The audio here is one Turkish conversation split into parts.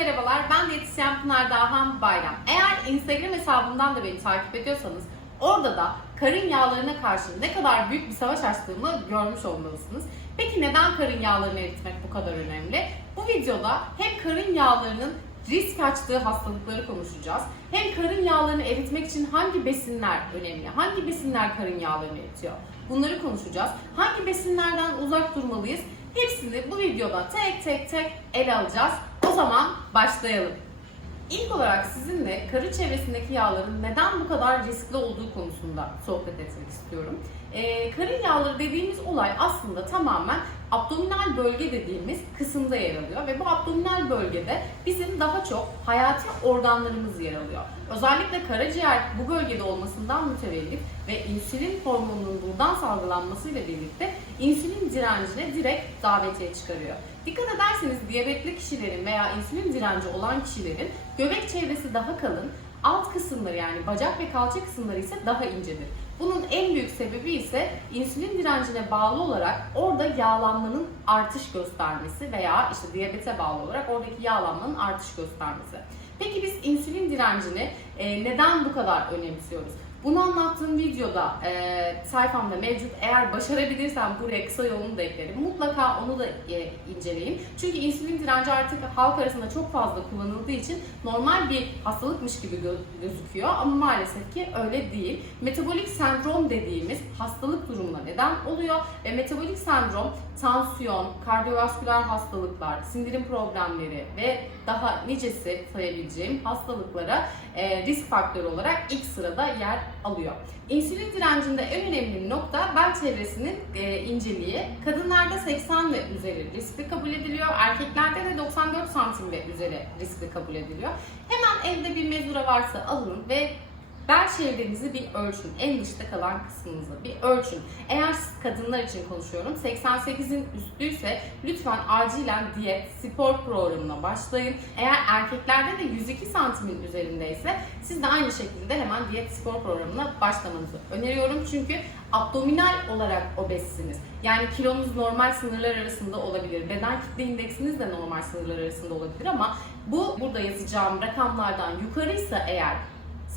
merhabalar. Ben diyetisyen Pınar Dahan Bayram. Eğer Instagram hesabımdan da beni takip ediyorsanız orada da karın yağlarına karşı ne kadar büyük bir savaş açtığımı görmüş olmalısınız. Peki neden karın yağlarını eritmek bu kadar önemli? Bu videoda hem karın yağlarının risk açtığı hastalıkları konuşacağız. Hem karın yağlarını eritmek için hangi besinler önemli? Hangi besinler karın yağlarını eritiyor? Bunları konuşacağız. Hangi besinlerden uzak durmalıyız? Hepsini bu videoda tek tek tek ele alacağız. Zaman başlayalım. İlk olarak sizinle karı çevresindeki yağların neden bu kadar riskli olduğu konusunda sohbet etmek istiyorum. Ee, karın yağları dediğimiz olay aslında tamamen abdominal bölge dediğimiz kısımda yer alıyor ve bu abdominal bölgede bizim daha çok hayati organlarımız yer alıyor. Özellikle karaciğer bu bölgede olmasından mütevellit ve insülin hormonunun buradan salgılanmasıyla birlikte insülin direncine direkt davetiye çıkarıyor. Dikkat ederseniz diyabetli kişilerin veya insülin direnci olan kişilerin göbek çevresi daha kalın, alt kısımları yani bacak ve kalça kısımları ise daha incedir. Bunun en büyük sebebi ise insülin direncine bağlı olarak orada yağlanmanın artış göstermesi veya işte diyabete bağlı olarak oradaki yağlanmanın artış göstermesi. Peki biz insülin direncini e, neden bu kadar önemsiyoruz? Bunu anlattığım videoda e, sayfamda mevcut. Eğer başarabilirsem buraya kısa yolunu da eklerim. Mutlaka onu da e, inceleyin. Çünkü insülin direnci artık halk arasında çok fazla kullanıldığı için normal bir hastalıkmış gibi gö- gözüküyor. Ama maalesef ki öyle değil. Metabolik sendrom dediğimiz hastalık durumuna neden oluyor. Ve metabolik sendrom tansiyon, kardiyovasküler hastalıklar, sindirim problemleri ve daha nicesi sayabileceğim hastalıklara e, risk faktörü olarak ilk sırada yer alıyor. İnsülin direncinde en önemli nokta bel çevresinin e, inceliği. Kadınlarda 80 ve üzeri riskli kabul ediliyor. Erkeklerde de 94 santim ve üzeri riskli kabul ediliyor. Hemen evde bir mezura varsa alın ve Bel çevrenizi bir ölçün. En dışta kalan kısmınızı bir ölçün. Eğer siz kadınlar için konuşuyorum 88'in üstüyse lütfen acilen diyet, spor programına başlayın. Eğer erkeklerde de 102 santimin üzerindeyse siz de aynı şekilde hemen diyet, spor programına başlamanızı öneriyorum. Çünkü abdominal olarak obezsiniz. Yani kilonuz normal sınırlar arasında olabilir. Beden kitle indeksiniz de normal sınırlar arasında olabilir ama bu burada yazacağım rakamlardan yukarıysa eğer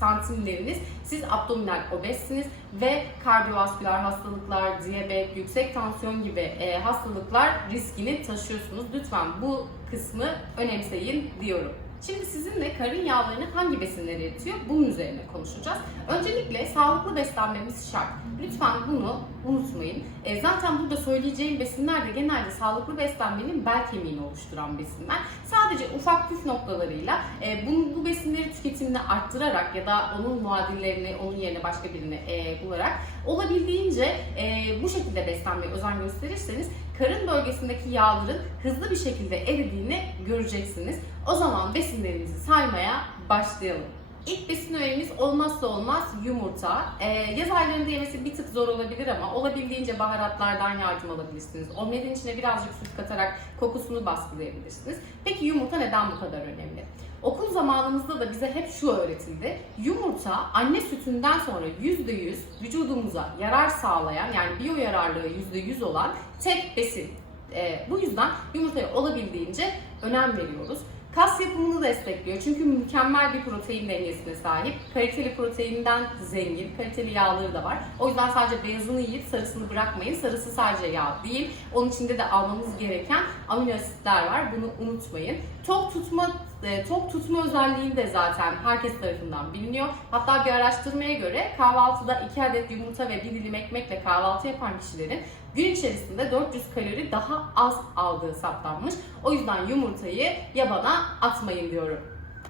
santimleriniz siz abdominal obezsiniz ve kardiyovasküler hastalıklar, diyabet, yüksek tansiyon gibi e, hastalıklar riskini taşıyorsunuz. Lütfen bu kısmı önemseyin diyorum. Şimdi sizinle karın yağlarını hangi besinler eritiyor bunun üzerine konuşacağız. Öncelikle sağlıklı beslenmemiz şart. Lütfen bunu unutmayın. E, zaten burada söyleyeceğim besinler de genelde sağlıklı beslenmenin bel kemiğini oluşturan besinler. Sadece ufak püf noktalarıyla e, bu, bu besinleri tüketimini arttırarak ya da onun muadillerini onun yerine başka birini e, bularak olabildiğince e, bu şekilde beslenmeye özen gösterirseniz karın bölgesindeki yağların hızlı bir şekilde eridiğini göreceksiniz. O zaman besinlerimizi saymaya başlayalım. İlk besin öğemiz olmazsa olmaz yumurta. Ee, yaz aylarında yemesi bir tık zor olabilir ama olabildiğince baharatlardan yardım alabilirsiniz. Omletin içine birazcık süt katarak kokusunu baskılayabilirsiniz. Peki yumurta neden bu kadar önemli? Okul zamanımızda da bize hep şu öğretildi. Yumurta anne sütünden sonra %100 vücudumuza yarar sağlayan yani biyo yararlığı %100 olan tek besin. Ee, bu yüzden yumurtaya olabildiğince önem veriyoruz. Kas yapımını destekliyor çünkü mükemmel bir protein dengesine sahip. Kaliteli proteinden zengin, kaliteli yağları da var. O yüzden sadece beyazını yiyip sarısını bırakmayın. Sarısı sadece yağ değil. Onun içinde de almamız gereken amino asitler var. Bunu unutmayın. Tok tutma e, tok tutma özelliği de zaten herkes tarafından biliniyor. Hatta bir araştırmaya göre kahvaltıda 2 adet yumurta ve 1 dilim ekmekle kahvaltı yapan kişilerin gün içerisinde 400 kalori daha az aldığı saptanmış. O yüzden yumurtayı yabana atmayın diyorum.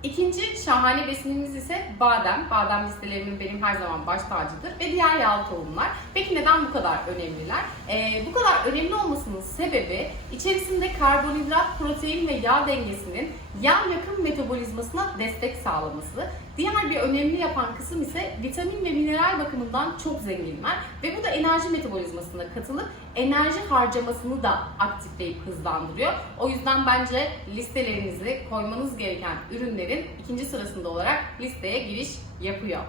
İkinci şahane besinimiz ise badem. Badem listelerinin benim her zaman baş tacıdır ve diğer yağlı tohumlar. Peki neden bu kadar önemliler? Ee, bu kadar önemli olmasının sebebi içerisinde karbonhidrat, protein ve yağ dengesinin yağ yakın metabolizmasına destek sağlaması. Diğer bir önemli yapan kısım ise vitamin ve mineral bakımından çok zenginler ve bu da enerji metabolizmasına katılıp enerji harcamasını da aktifleyip hızlandırıyor. O yüzden bence listelerinizi koymanız gereken ürünlerin ikinci sırasında olarak listeye giriş yapıyor.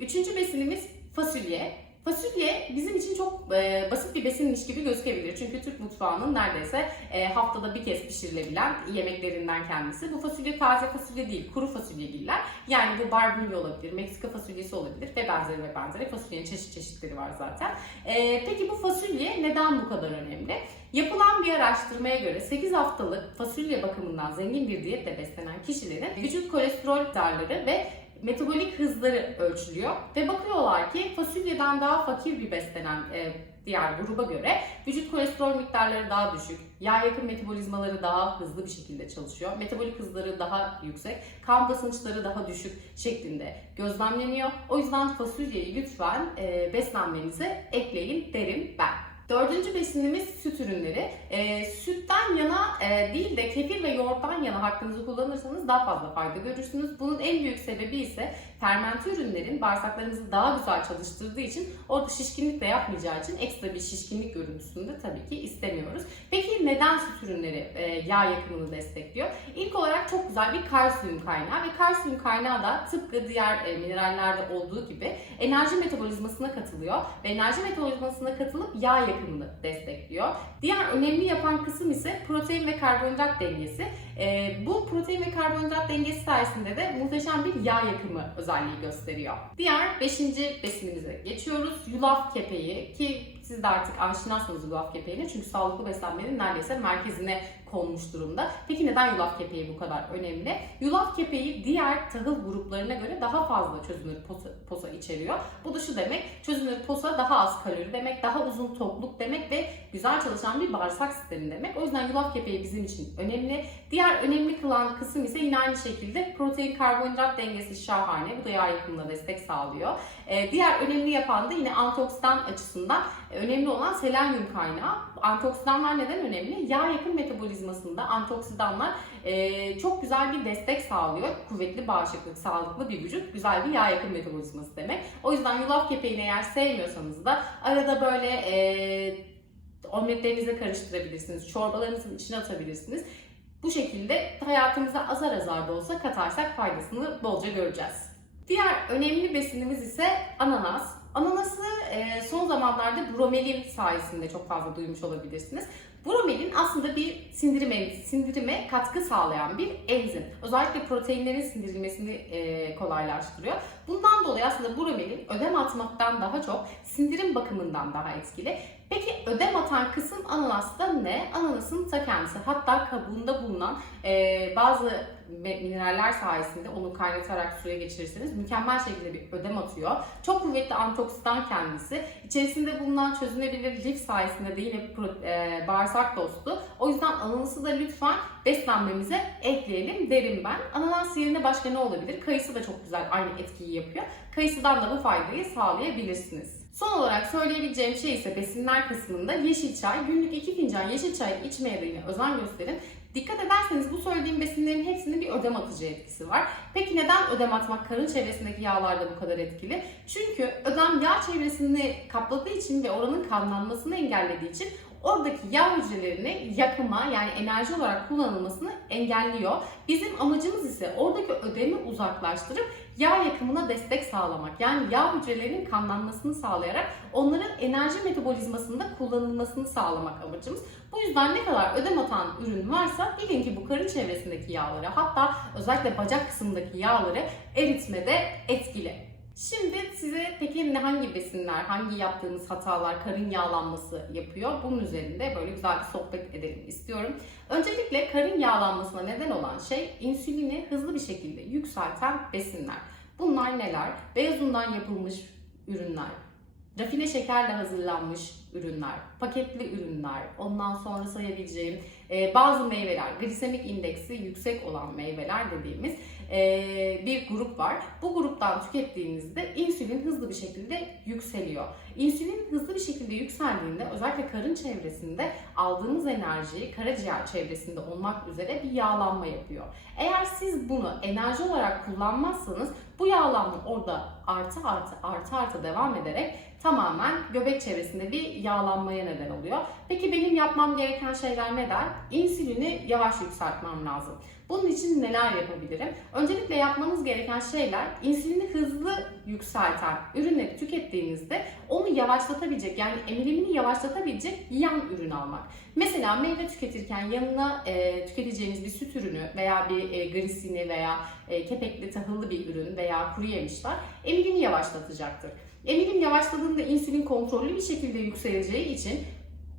Üçüncü besinimiz fasulye. Fasulye bizim için çok e, basit bir besinmiş gibi gözükebilir. Çünkü Türk mutfağının neredeyse e, haftada bir kez pişirilebilen yemeklerinden kendisi. Bu fasulye taze fasulye değil, kuru fasulye giller. Yani bu barbunya olabilir, Meksika fasulyesi olabilir ve benzeri ve benzeri. Fasulyenin çeşit çeşitleri var zaten. E, peki bu fasulye neden bu kadar önemli? Yapılan bir araştırmaya göre 8 haftalık fasulye bakımından zengin bir diyetle beslenen kişilerin vücut kolesterol miktarları ve metabolik hızları ölçülüyor ve bakıyorlar ki fasulyeden daha fakir bir beslenen e, diğer gruba göre vücut kolesterol miktarları daha düşük, yağ yakın metabolizmaları daha hızlı bir şekilde çalışıyor, metabolik hızları daha yüksek, kan basınçları daha düşük şeklinde gözlemleniyor. O yüzden fasulyeyi lütfen e, beslenmenize ekleyin derim ben. Dördüncü besinimiz süt ürünleri. E, sütten yana e, değil de kefir ve yoğurttan yana hakkınızı kullanırsanız daha fazla fayda görürsünüz. Bunun en büyük sebebi ise fermente ürünlerin bağırsaklarınızı daha güzel çalıştırdığı için orada şişkinlik de yapmayacağı için ekstra bir şişkinlik görüntüsünü de tabii ki istemiyoruz. Peki neden süt ürünleri e, yağ yakımını destekliyor? İlk olarak çok güzel bir kalsiyum kaynağı ve kalsiyum kaynağı da tıpkı diğer e, minerallerde olduğu gibi enerji metabolizmasına katılıyor ve enerji metabolizmasına katılıp yağ yakımını destekliyor. Diğer önemli yapan kısım ise protein ve karbonhidrat dengesi. E, bu protein ve karbonhidrat dengesi sayesinde de muhteşem bir yağ yakımı özelliği gösteriyor. Diğer beşinci besinimize geçiyoruz. Yulaf kepeği ki siz de artık aşinasınız yulaf kepeğine çünkü sağlıklı beslenmenin neredeyse merkezine konmuş durumda. Peki neden yulaf kepeği bu kadar önemli? Yulaf kepeği diğer tahıl gruplarına göre daha fazla çözünür posa, posa içeriyor. Bu da şu demek, çözünür posa daha az kalori demek, daha uzun tokluk demek ve güzel çalışan bir bağırsak sistemi demek. O yüzden yulaf kepeği bizim için önemli. Diğer önemli kılan kısım ise yine aynı şekilde protein karbonhidrat dengesi şahane. Bu da yağ yakımına destek sağlıyor. Ee, diğer önemli yapan da yine antioksidan açısından önemli olan selenyum kaynağı. Antioksidanlar neden önemli? Yağ yakın metabolizmasında antioksidanlar e, çok güzel bir destek sağlıyor. Kuvvetli bağışıklık, sağlıklı bir vücut, güzel bir yağ yakın metabolizması demek. O yüzden yulaf kepeğini eğer sevmiyorsanız da arada böyle e, omletlerinize karıştırabilirsiniz, çorbalarınızın içine atabilirsiniz. Bu şekilde hayatımıza azar azar da olsa katarsak faydasını bolca göreceğiz. Diğer önemli besinimiz ise ananas. Ananası e, son zamanlarda bromelin sayesinde çok fazla duymuş olabilirsiniz. Bromelin aslında bir sindirim sindirime katkı sağlayan bir enzim. Özellikle proteinlerin sindirilmesini e, kolaylaştırıyor. Bundan dolayı aslında bromelin ödem atmaktan daha çok sindirim bakımından daha etkili. Peki ödem atan kısım ananasta ne? Ananasın ta kendisi. Hatta kabuğunda bulunan e, bazı mineraller sayesinde onu kaynatarak suya geçirirseniz mükemmel şekilde bir ödem atıyor. Çok kuvvetli antioksidan kendisi. İçerisinde bulunan çözünebilir lif sayesinde de yine pro, e, bağırsak dostu. O yüzden ananası da lütfen beslenmemize ekleyelim derim ben. Ananas yerine başka ne olabilir? Kayısı da çok güzel aynı etkiyi yapıyor. Kayısıdan da bu faydayı sağlayabilirsiniz. Son olarak söyleyebileceğim şey ise besinler kısmında yeşil çay. Günlük 2 fincan yeşil çay içmeye de özen gösterin. Dikkat ederseniz bu söylediğim besinlerin hepsinin bir ödem atıcı etkisi var. Peki neden ödem atmak karın çevresindeki yağlarda bu kadar etkili? Çünkü ödem yağ çevresini kapladığı için ve oranın kanlanmasını engellediği için oradaki yağ hücrelerini yakıma yani enerji olarak kullanılmasını engelliyor. Bizim amacımız ise oradaki ödemi uzaklaştırıp yağ yakımına destek sağlamak. Yani yağ hücrelerinin kanlanmasını sağlayarak onların enerji metabolizmasında kullanılmasını sağlamak amacımız. Bu yüzden ne kadar ödem atan ürün varsa bilin ki bu karın çevresindeki yağları hatta özellikle bacak kısmındaki yağları eritmede etkili. Şimdi size peki hangi besinler, hangi yaptığımız hatalar karın yağlanması yapıyor? Bunun üzerinde böyle güzel bir sohbet edelim istiyorum. Öncelikle karın yağlanmasına neden olan şey insülini hızlı bir şekilde yükselten besinler. Bunlar neler? Beyaz undan yapılmış ürünler, rafine şekerle hazırlanmış ürünler, paketli ürünler, ondan sonra sayabileceğim e, bazı meyveler, glisemik indeksi yüksek olan meyveler dediğimiz e, bir grup var. Bu gruptan tükettiğinizde insülin hızlı bir şekilde yükseliyor. İnsülin hızlı bir şekilde yükseldiğinde özellikle karın çevresinde aldığınız enerjiyi karaciğer çevresinde olmak üzere bir yağlanma yapıyor. Eğer siz bunu enerji olarak kullanmazsanız bu yağlanma orada artı artı artı artı devam ederek tamamen göbek çevresinde bir yağlanmaya neden oluyor. Peki benim yapmam gereken şeyler neler? İnsülini yavaş yükseltmem lazım. Bunun için neler yapabilirim? Öncelikle yapmanız gereken şeyler insülini hızlı yükselten ürünleri tükettiğinizde onu yavaşlatabilecek yani emilimini yavaşlatabilecek yan ürün almak. Mesela meyve tüketirken yanına e, tüketeceğiniz bir süt ürünü veya bir e, grisini veya e, kepekli tahıllı bir ürün veya kuru yemişler emilimi yavaşlatacaktır. Emilim yavaşladığında insülin kontrollü bir şekilde yükseleceği için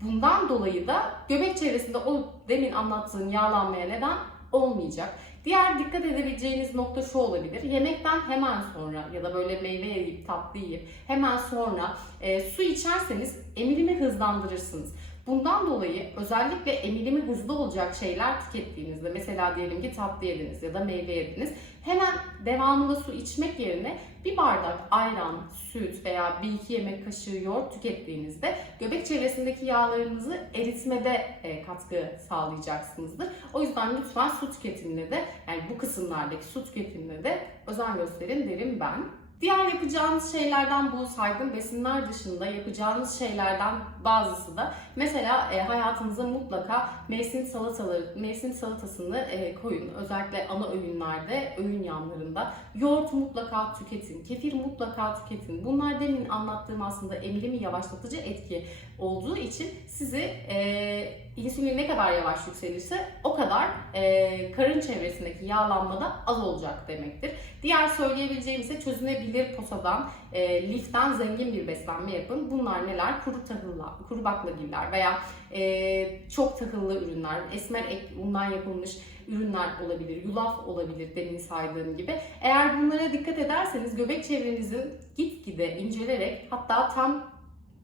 bundan dolayı da göbek çevresinde o demin anlattığım yağlanmaya neden olmayacak. Diğer dikkat edebileceğiniz nokta şu olabilir. Yemekten hemen sonra ya da böyle meyve yiyip tatlı yiyip hemen sonra e, su içerseniz emilimi hızlandırırsınız. Bundan dolayı özellikle emilimi hızlı olacak şeyler tükettiğinizde mesela diyelim ki tatlı yediniz ya da meyve yediniz hemen devamında su içmek yerine bir bardak ayran, süt veya bir iki yemek kaşığı yoğurt tükettiğinizde göbek çevresindeki yağlarınızı eritmede e, katkı sağlayacaksınızdır. O yüzden lütfen su tüketimine de yani bu kısımlardaki su tüketimine de özen gösterin derim ben. Diğer yapacağınız şeylerden bu saygın besinler dışında yapacağınız şeylerden bazısı da mesela e, hayatınıza mutlaka mevsim salataları, mevsim salatasını e, koyun. Özellikle ana öğünlerde, öğün yanlarında. Yoğurt mutlaka tüketin, kefir mutlaka tüketin. Bunlar demin anlattığım aslında emilimi yavaşlatıcı etki olduğu için sizi e, insülin ne kadar yavaş yükselirse o kadar e, karın çevresindeki yağlanmada az olacak demektir. Diğer söyleyebileceğim ise çözünebilir posadan, e, liften zengin bir beslenme yapın. Bunlar neler? Kuru tahıllar, kuru baklagiller veya e, çok tahıllı ürünler, esmer ek undan yapılmış ürünler olabilir, yulaf olabilir demin saydığım gibi. Eğer bunlara dikkat ederseniz göbek çevrenizin gitgide incelerek hatta tam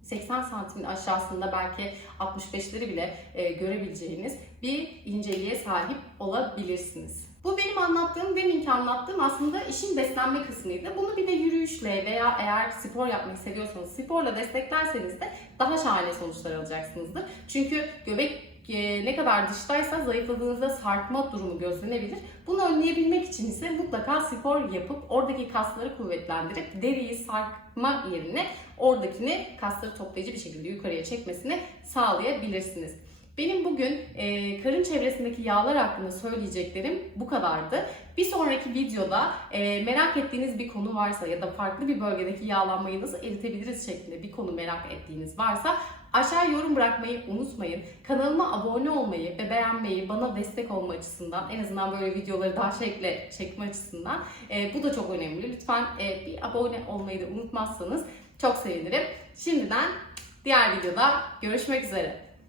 80 santimin aşağısında belki 65'leri bile e, görebileceğiniz bir inceliğe sahip olabilirsiniz. Bu benim anlattığım, deminki anlattığım aslında işin beslenme kısmıydı. Bunu bir de yürüyüşle veya eğer spor yapmayı seviyorsanız sporla desteklerseniz de daha şahane sonuçlar alacaksınızdır. Çünkü göbek e, ne kadar dıştaysa zayıfladığınızda sarkma durumu gözlenebilir. Bunu önleyebilmek için ise mutlaka spor yapıp oradaki kasları kuvvetlendirip deriyi sarkma yerine oradakini kasları toplayıcı bir şekilde yukarıya çekmesini sağlayabilirsiniz. Benim bugün e, karın çevresindeki yağlar hakkında söyleyeceklerim bu kadardı. Bir sonraki videoda e, merak ettiğiniz bir konu varsa ya da farklı bir bölgedeki yağlanmayı nasıl eritebiliriz şeklinde bir konu merak ettiğiniz varsa aşağı yorum bırakmayı unutmayın. Kanalıma abone olmayı ve beğenmeyi bana destek olma açısından en azından böyle videoları daha şekle çekme açısından e, bu da çok önemli. Lütfen e, bir abone olmayı da unutmazsanız çok sevinirim. Şimdiden diğer videoda görüşmek üzere.